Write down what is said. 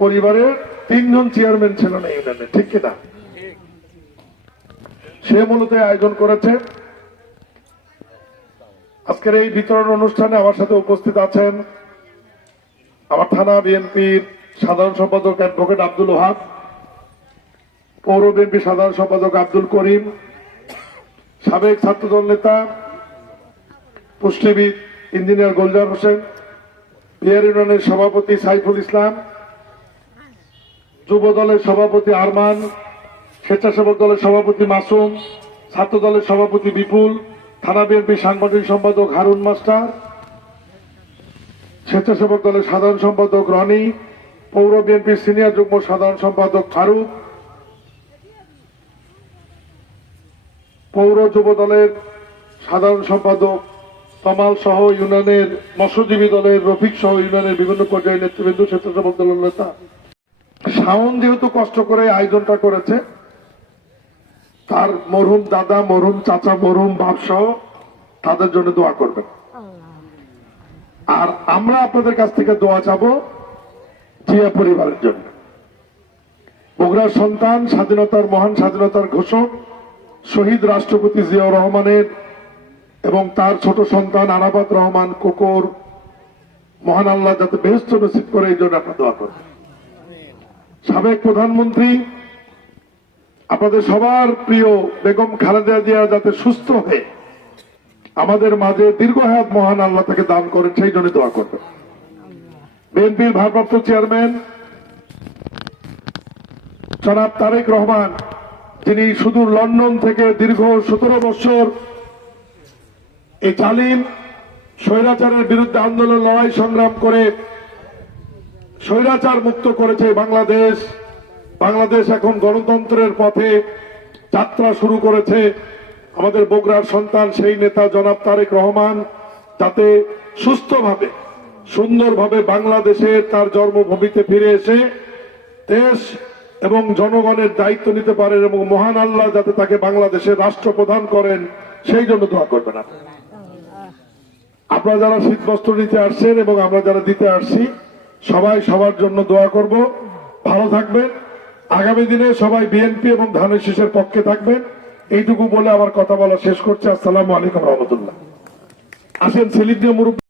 পরিবারের তিনজন চেয়ারম্যান ছিলেন এই ইউনিয়নে ঠিক কিনা? সে মূলত আয়োজন করেছে। আজকের এই বিতরণ অনুষ্ঠানে আমার সাথে উপস্থিত আছেন আমার থানা বিএনপির সাধারণ সম্পাদক অ্যাডভোকেট আব্দুল ওহাব, পৌর বিএনপি সাধারণ সম্পাদক আব্দুল করিম, সাবেক ছাত্রদল নেতা, পুষ্টিবিদ ইঞ্জিনিয়ার গোলজার হোসেন পিয়ার ইউনিয়নের সভাপতি সাইফুল ইসলাম যুব দলের সভাপতি আরমান, স্বেচ্ছাসেবক দলের সভাপতি মাসুম, ছাত্র দলের সভাপতি বিপুল, থানা বিএনপি সাংগঠনিক সম্পাদক হারুন মাস্টার, স্বেচ্ছাসেবক দলের সাধারণ সম্পাদক রনি, পৌর বিএনপির সিনিয়র যুগ্ম সাধারণ সম্পাদক ফারুক, পৌর যুব দলের সাধারণ সম্পাদক তমাল সহ ইউনিয়নের মৎস্যজীবী দলের রফিক সহ ইউনিয়নের বিভিন্ন পর্যায়ের নেতৃবৃন্দ, স্বেচ্ছাসেবক দলের নেতা। শাওন যেহেতু কষ্ট করে আয়োজনটা করেছে, তার মরহুম দাদা, মরহুম চাচা, মরহুম বাপ সহ তাদের জন্য দোয়া করবেন। আর আমরা আপনাদের কাছ থেকে দোয়া চাবো জিয়া পরিবারের জন্য। বগুড়ার সন্তান স্বাধীনতার, মহান স্বাধীনতার ঘোষক, শহীদ রাষ্ট্রপতি জিয়াউর রহমানের এবং তার ছোট সন্তান আরাবাত রহমান কোকর, মহান আল্লাহ যাতে বেহস্ত নসিব করে এই জন্য আপনার দোয়া করবেন। সাবেক প্রধানমন্ত্রী, আপনাদের সবার প্রিয় বেগম খালেদা জিয়া যাতে সুস্থ হয়ে আমাদের মাঝে দীর্ঘ হায়াত মহান আল্লাহ তাকে দান করেন, সেই জন্য দোয়া করবেন। বিএনপির ভারপ্রাপ্ত চেয়ারম্যান জনাব তারেক রহমান, যিনি শুধু লন্ডন থেকে দীর্ঘ সতেরো বছর এই জালিম স্বৈরাচারের বিরুদ্ধে আন্দোলন, লড়াই সংগ্রাম করে স্বৈরাচার মুক্ত করেছে বাংলাদেশ। বাংলাদেশ এখন গণতন্ত্রের পথে যাত্রা শুরু করেছে। আমাদের বগুড়ার সন্তান সেই নেতা জনাব তারেক রহমান, যাতে সুস্থভাবে, সুন্দরভাবে বাংলাদেশে তার জন্মভূমিতে ফিরে এসে দেশ এবং জনগণের দায়িত্ব নিতে পারেন এবং মহান আল্লাহ যাতে তাকে বাংলাদেশের রাষ্ট্রপ্রধান করেন, সেই জন্য দোয়া করবেন আপনি আপনারা যারা শীত বস্ত্র নিতে আসছেন এবং আমরা যারা দিতে আসছি সবাই সবার জন্য দোয়া করব। ভালো থাকবেন। আগামী দিনে সবাই বিএনপি এবং ধানের শীষের পক্ষে থাকবেন। এইটুকু বলে আমার কথা বলা শেষ করছে। আসসালাম আলাইকুম রহমতুল্লাহ। আসেন সেলিম